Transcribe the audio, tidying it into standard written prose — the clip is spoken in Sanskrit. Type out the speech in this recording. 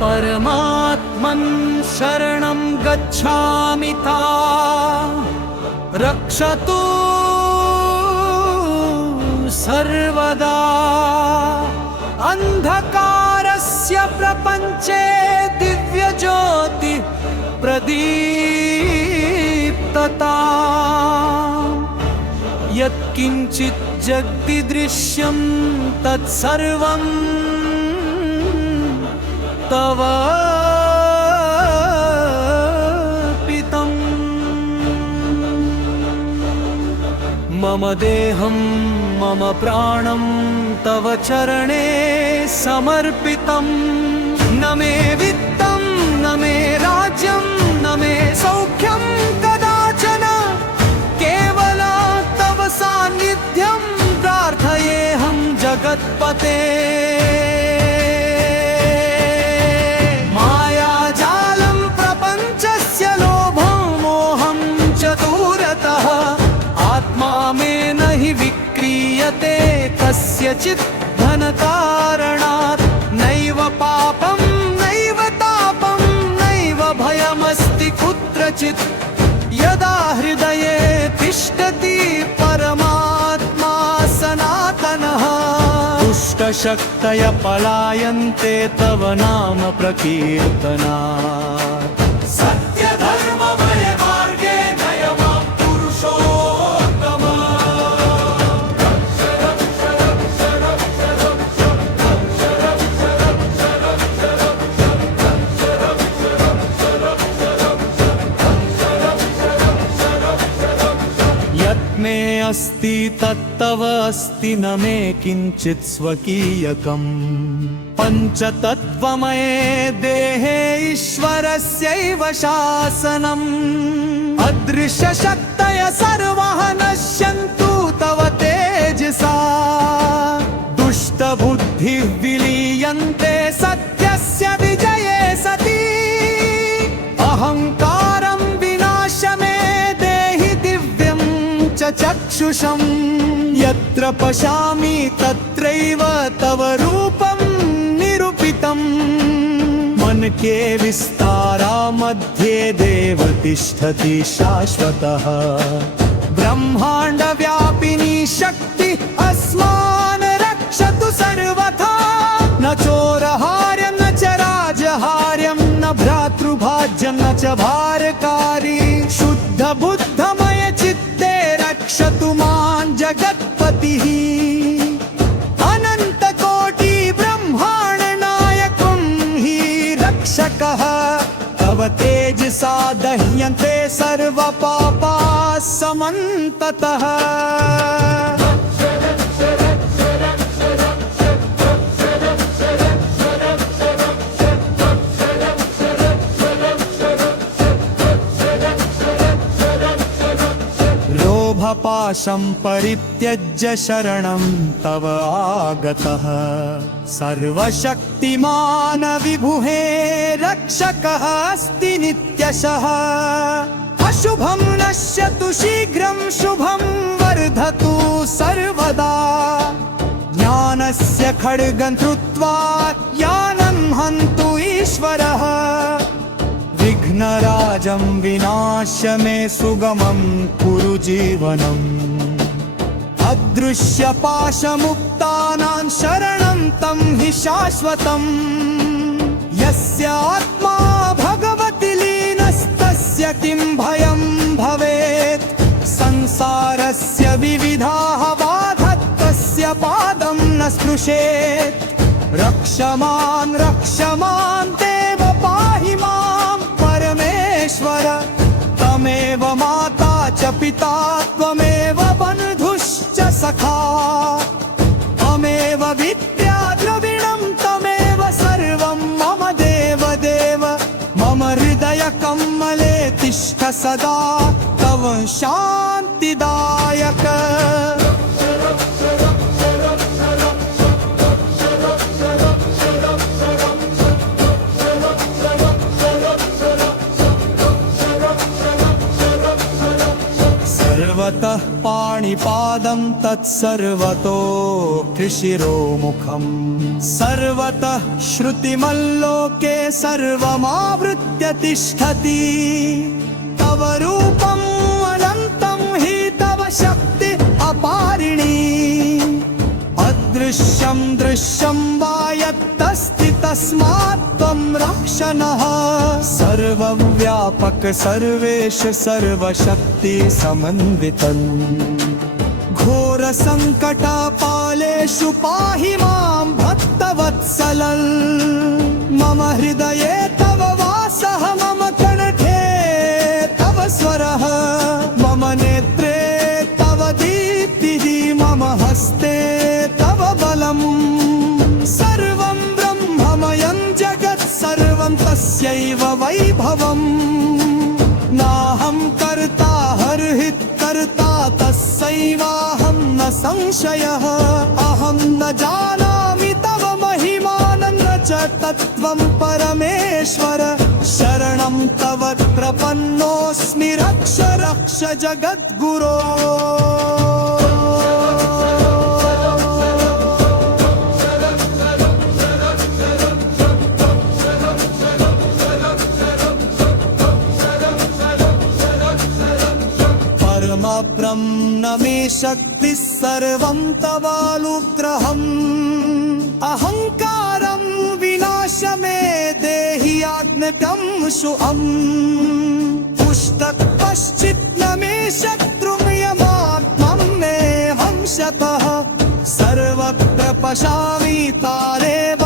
परमात्मन् शरणं गच्छामि ता रक्षतु सर्वदा। अन्धकारस्य प्रपञ्चे दिव्यज्योति प्रदीप्तता। यत्किञ्चित् जगदृश्यं तत्सर्वं तव अर्पितम्। मम देहं मम प्राणं तव चरणे समर्पितम्। न मे वित्तं न मे राज्यं न मे सौख्यं कदाचन, केवलं तव सान्निध्यं प्रार्थयेऽहं जगत्पते। मायाजालं प्रपञ्चस्य लोभं मोहं च दूरतः, आत्मा मे न हि विक्रीयते कस्यचित् धनकारणात्। नैव पापं नैव तापं नैव भयमस्ति कुत्रचित्, यदा हृदये तिष्ठति परमात्मा सनातनः। दुष्टशक्तयः पलायन्ते तव नाम प्रकीर्तनात्। सत्यधर्ममय मार्गे नय मां पुरुषोत्तम। यत्मे अस्ति तत्तव अस्ति न मे किञ्चित् स्वकीयकम्। पञ्चतत्त्वमये देहे ईश्वरस्यैव शासनम्। अदृश्यशक्तयः सर्वः नश्यन्तु तव तेजसा। दुष्टबुद्धिः विलीयन्ते सत्यस्य विजये सति। अहङ्कारं विनाशमे देहि दिव्यं च चक्षुषं। यत्र पश्यामि तत्रैव तव रूपं निरूपितम्। मन के विस्तारा मध्ये देव तिष्ठति शाश्वतः। ब्रह्माण्डव्यापिनी शक्ति अस्मान् रक्षतु सर्वथा। न चोरहार्यं न च राजहार्यं न भ्रातृभाज्यं न च भारकारी। शुद्धबुद्धमय चित्ते रक्षतु मां जगत्पतिः। अनन्तकोटि ब्रह्माण्डनायकं हि रक्षकः। तव तेजसा दह्यन्ते सर्वपापाः समन्ततः। लोभपाशं परित्यज्य शरणं तव आगतः। सर्वशक्तिमान विभुहे रक्षकः अस्ति नित्यशः। अशुभं नश्यतु शीघ्रं शुभं वर्धतु सर्वदा। ज्ञानस्य खड्गं धृत्वा यानं हन्तु ईश्वरः। विघ्नराजं विनाश्य मे सुगमं कुरु जीवनम्। अदृश्यपाशमुक्तानां शरणं तं हि शाश्वतम्। यस्य आत्मा भगवति लीनस्तस्य किं भयं भवेत्। संसारस्य विविधाः बाधः तस्य पादं न स्पृशेत्। रक्षमान् रक्षमान् देव पाहि मां परमेश्वर। त्वमेव माता च पिता त्वमेव बन्धुश्च सखा। त्वमेव विद्या द्रविणं त्वमेव सर्वं मम देव देव। मम हृदयकमले तिष्ठ सदा तव शान्तिदायक। सर्वतः पाणिपाद पादं तत्सर्वतोऽक्षिशिरोमुखम् सर्वतः श्रुतिमल्लोके सर्वमावृत्य तिष्ठति तव रूपम् अनन्तं हि तव शक्ति अपारिणी अदृश्यं दृश्यं वा यत्तस्ति तस्मात् त्वं रक्षणः सर्वव्यापक सर्वेश सर्वशक्ति समन्वितम् घोरसङ्कटापालेषु पाहि मां भक्तवत्सलल् मम हृदये तव वासः मम कण्ठे तव स्वरः मम नेत्रे तव दीप्तिः मम हस्ते तव बलम् सर्वं ब्रह्ममयं जगत् सर्वं तस्यैव वैभवम् नाहं कर्ता हर्हित्कर्ता तस्यैवाहं न संशयः अहं न जानामि तव महिमानं न च तत्त्वं परमेश्वर शरणं तव प्रपन्नोऽस्मि रक्ष रक्ष जगद्गुरो परमब्रह्म मे शक्तिः सर्वं तवानुग्रहम् अहङ्कारं विनाश मे देहि आत्मकं शुभम् पुस्तक पश्चित् न मे शत्रुं यमात्मं मे वंशतः सर्वत्र पश्यामि तारेव